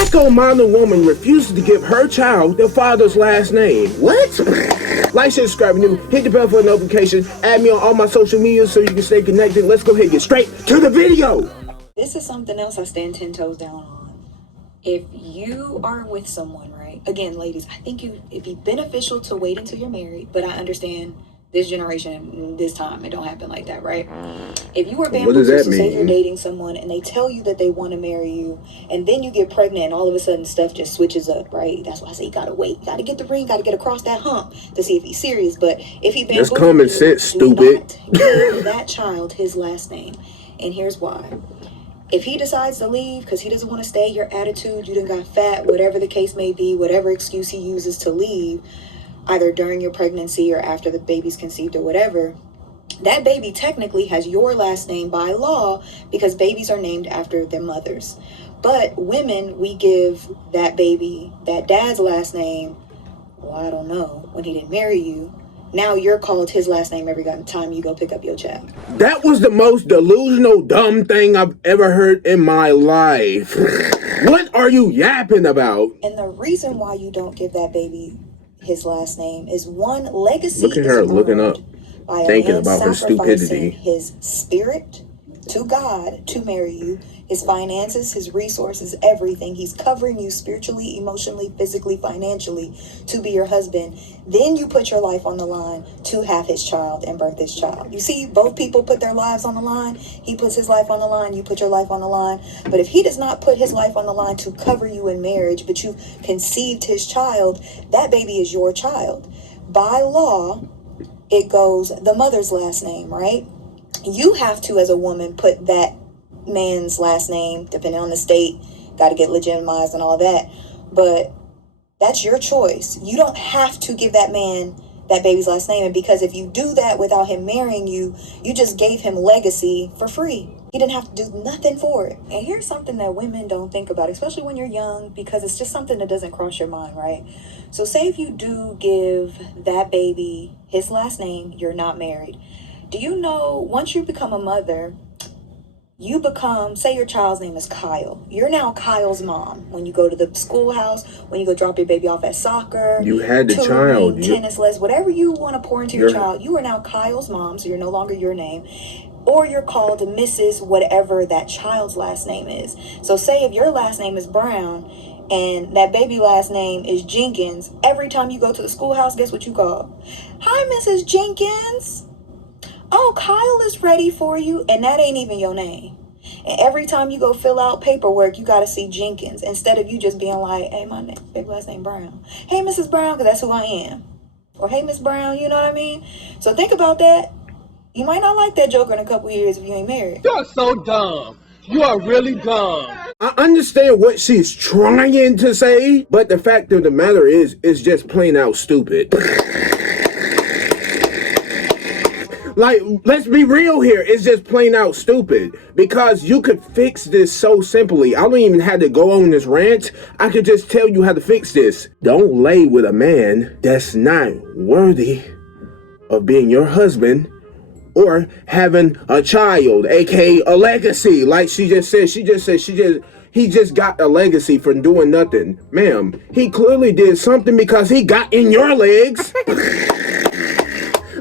Wacko modern woman refuses to give her child their father's last name. What? Like, share, subscribe, and hit the bell for a notification. Add me on all my social media so you can stay connected. Let's go ahead and get straight to the video. This is something else I stand 10 toes down on. If you are with someone, right? Again, ladies, I think it'd be beneficial to wait until you're married, but I understand this generation, this time, it don't happen like that, right? If you were bamboozled, so say you're dating someone and they tell you that they want to marry you, and then you get pregnant and all of a sudden stuff just switches up, right? That's why I say you gotta wait. You gotta get the ring, gotta get across that hump to see if he's serious. But if he bamboozled, that's common sense, stupid. Do not give that child his last name. And here's why. If he decides to leave because he doesn't want to stay, your attitude, you done got fat, whatever the case may be, whatever excuse he uses to leave, either during your pregnancy or after the baby's conceived or whatever, that baby technically has your last name by law because babies are named after their mothers. But women, we give that baby that dad's last name, well, I don't know, when he didn't marry you. Now you're called his last name every time you go pick up your child. That was the most delusional, dumb thing I've ever heard in my life. What are you yapping about? And the reason why you don't give that baby his last name is one, legacy. Look at her looking up, thinking about her stupidity. His spirit to God to marry you, his finances, his resources, everything. He's covering you spiritually, emotionally, physically, financially to be your husband. Then you put your life on the line to have his child and birth his child. You see, both people put their lives on the line. He puts his life on the line. You put your life on the line. But if he does not put his life on the line to cover you in marriage, but you conceived his child, that baby is your child. By law, it goes the mother's last name, right? You have to, as a woman, put that man's last name, depending on the state, got to get legitimized and all that. But that's your choice. You don't have to give that man that baby's last name. And because if you do that without him marrying you, you just gave him legacy for free. He didn't have to do nothing for it. And here's something that women don't think about, especially when you're young, because it's just something that doesn't cross your mind, right? So say if you do give that baby his last name, you're not married. Do you know, once you become a mother, you become, say your child's name is Kyle. You're now Kyle's mom. When you go to the schoolhouse, when you go drop your baby off at soccer, you had the tutoring, child, tennis lessons, whatever you want to pour into your child, you are now Kyle's mom, so you're no longer your name. Or you're called Mrs. whatever that child's last name is. So say if your last name is Brown and that baby last name is Jenkins, every time you go to the schoolhouse, guess what you call? Hi, Mrs. Jenkins. Oh, Kyle is ready for you. And that ain't even your name. And every time you go fill out paperwork, you got to see Jenkins. Instead of you just being like, hey, my name, baby last name Brown. Hey, Mrs. Brown, because that's who I am. Or hey, Miss Brown, you know what I mean? So think about that. You might not like that joker in a couple years if you ain't married. You're so dumb. You are really dumb. I understand what she's trying to say, but the fact of the matter is, it's just plain out stupid. Like, let's be real here. It's just plain out stupid. Because you could fix this so simply. I don't even have to go on this rant. I could just tell you how to fix this. Don't lay with a man that's not worthy of being your husband or having a child, aka a legacy. Like she just said, he just got a legacy from doing nothing. Ma'am, he clearly did something because he got in your legs.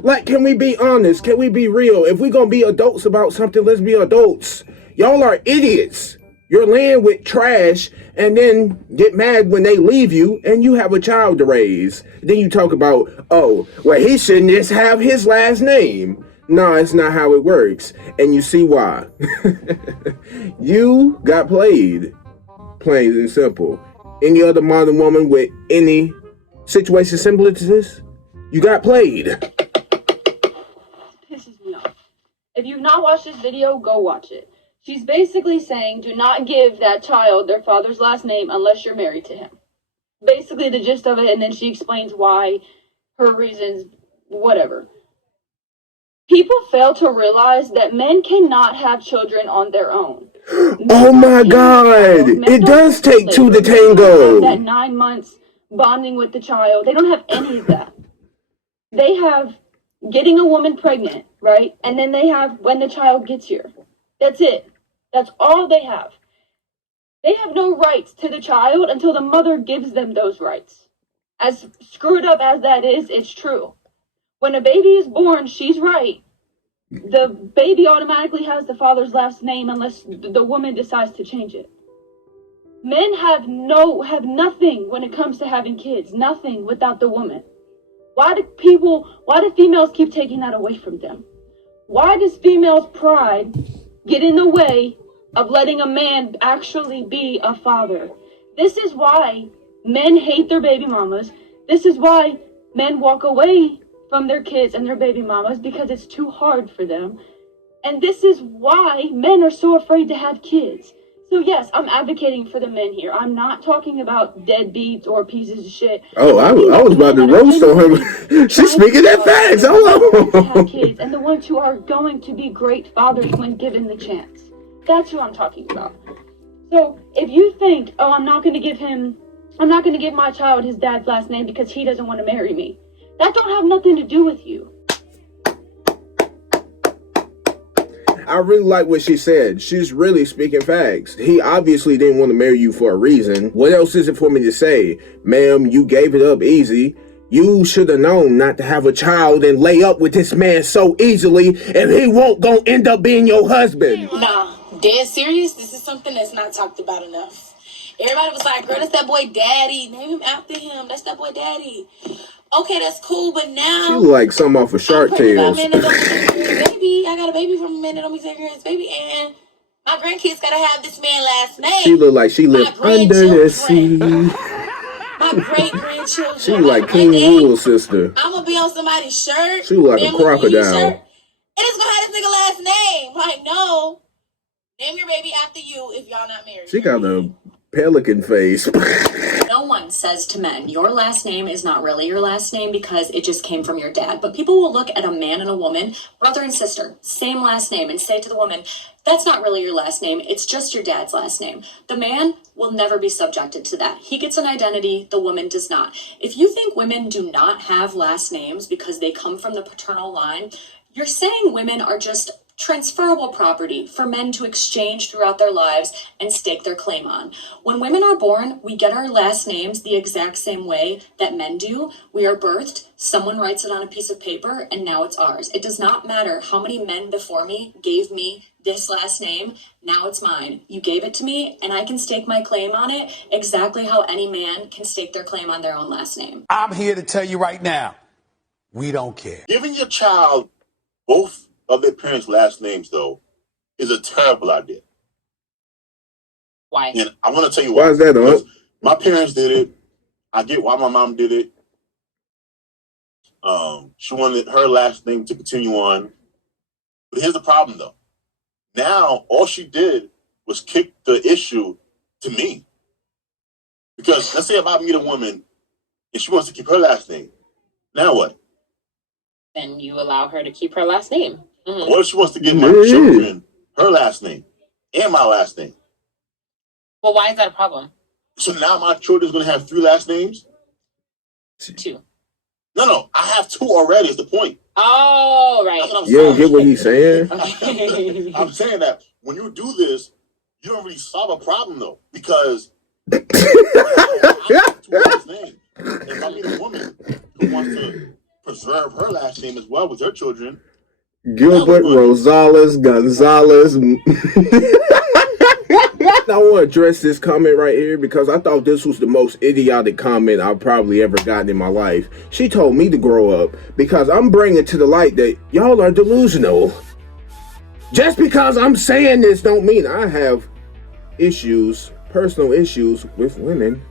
Like, can we be honest? Can we be real? If we're gonna be adults about something, let's be adults. Y'all are idiots. You're laying with trash and then get mad when they leave you and you have a child to raise. Then you talk about, oh, well, he shouldn't just have his last name. No, it's not how it works. And you see why. You got played. Plain and simple. Any other modern woman with any situation similar to this, you got played. Pisses me off. If you've not watched this video, go watch it. She's basically saying, do not give that child their father's last name unless you're married to him. Basically the gist of it, and then she explains why, her reasons, whatever. People fail to realize that men cannot have children on their own. Oh my God! It does take two to tango. That 9 months bonding with the child, they don't have any of that. They have getting a woman pregnant, right? And then they have when the child gets here. That's it. That's all they have. They have no rights to the child until the mother gives them those rights. As screwed up as that is, it's true. When a baby is born, she's right. The baby automatically has the father's last name unless the woman decides to change it. Men have nothing when it comes to having kids, nothing without the woman. Why do females keep taking that away from them? Why does females' pride get in the way of letting a man actually be a father? This is why men hate their baby mamas. This is why men walk away from their kids and their baby mamas, because it's too hard for them. And this is why men are so afraid to have kids. So yes, I'm advocating for the men here. I'm not talking about deadbeats or pieces of shit. Oh, I was about to roast on her. She's speaking that facts. Hold to have on. kids and the ones who are going to be great fathers when given the chance. That's who I'm talking about. So if you think, oh, I'm not going to give my child his dad's last name because he doesn't want to marry me, that don't have nothing to do with you. I really like what she said. She's really speaking facts. He obviously didn't want to marry you for a reason. What else is it for me to say? Ma'am, you gave it up easy. You should have known not to have a child and lay up with this man so easily if he won't gonna end up being your husband. Nah, dead serious, this is something that's not talked about enough. Everybody was like, girl, that's that boy daddy. Name him after him. That's that boy daddy. Okay, that's cool, but now She like something off of Shark Tales. Baby, I got a baby from a man that don't be taking care of his baby, and my grandkids gotta have this man last name. She look like she lived under the sea. My great grandchildren. She like King Rule's sister. I'm gonna be on somebody's shirt. She look like a crocodile. And it's gonna have this nigga last name. Like, no. Name your baby after you if y'all not married. She got a pelican face. No one says to men, your last name is not really your last name because it just came from your dad. But people will look at a man and a woman, brother and sister, same last name, and say to the woman, that's not really your last name. It's just your dad's last name. The man will never be subjected to that. He gets an identity. The woman does not. If you think women do not have last names because they come from the paternal line, you're saying women are just transferable property for men to exchange throughout their lives and stake their claim on. When women are born, we get our last names the exact same way that men do. We are birthed, someone writes it on a piece of paper, and now it's ours. It does not matter how many men before me gave me this last name, now it's mine. You gave it to me, and I can stake my claim on it exactly how any man can stake their claim on their own last name. I'm here to tell you right now, we don't care. Giving your child both of their parents' last names, though, is a terrible idea. Why? And I want to tell you why. Why is that, Because my parents did it. I get why my mom did it. She wanted her last name to continue on. But here's the problem, though. Now, all she did was kick the issue to me. Because let's say if I meet a woman and she wants to keep her last name, now what? Then you allow her to keep her last name. Mm-hmm. What if she wants to give my children her last name and my last name? Well, why is that a problem? So now my children's going to have 3 last names? 2. No, I have 2 already is the point. Oh, right. That's what I'm You don't saying. get what he's saying? I'm saying that when you do this, you don't really solve a problem, though, because I have 2 last names. If I meet a woman who wants to preserve her last name as well with her children, Gilbert Rosales Gonzalez. I want to address this comment right here because I thought this was the most idiotic comment I've probably ever gotten in my life. She told me to grow up because I'm bringing to the light that y'all are delusional. Just because I'm saying this don't mean I have issues, personal issues with women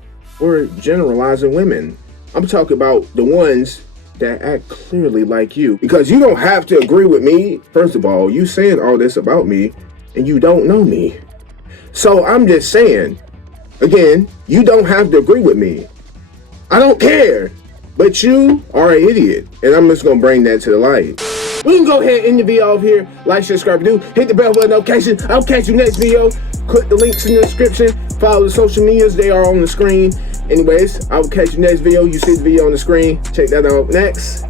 or generalizing women. I'm talking about the ones that act clearly like you, because you don't have to agree with me. First of all, you saying all this about me and you don't know me. So I'm just saying, again, you don't have to agree with me. I don't care, but you are an idiot, and I'm just gonna bring that to the light. We can go ahead and end the video off here. Like, share, subscribe, do hit the bell for notifications. I'll catch you next video. Click the links in the description. Follow the social medias, they are on the screen. Anyways, I will catch you next video. You see the video on the screen. Check that out next.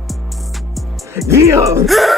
Yeah!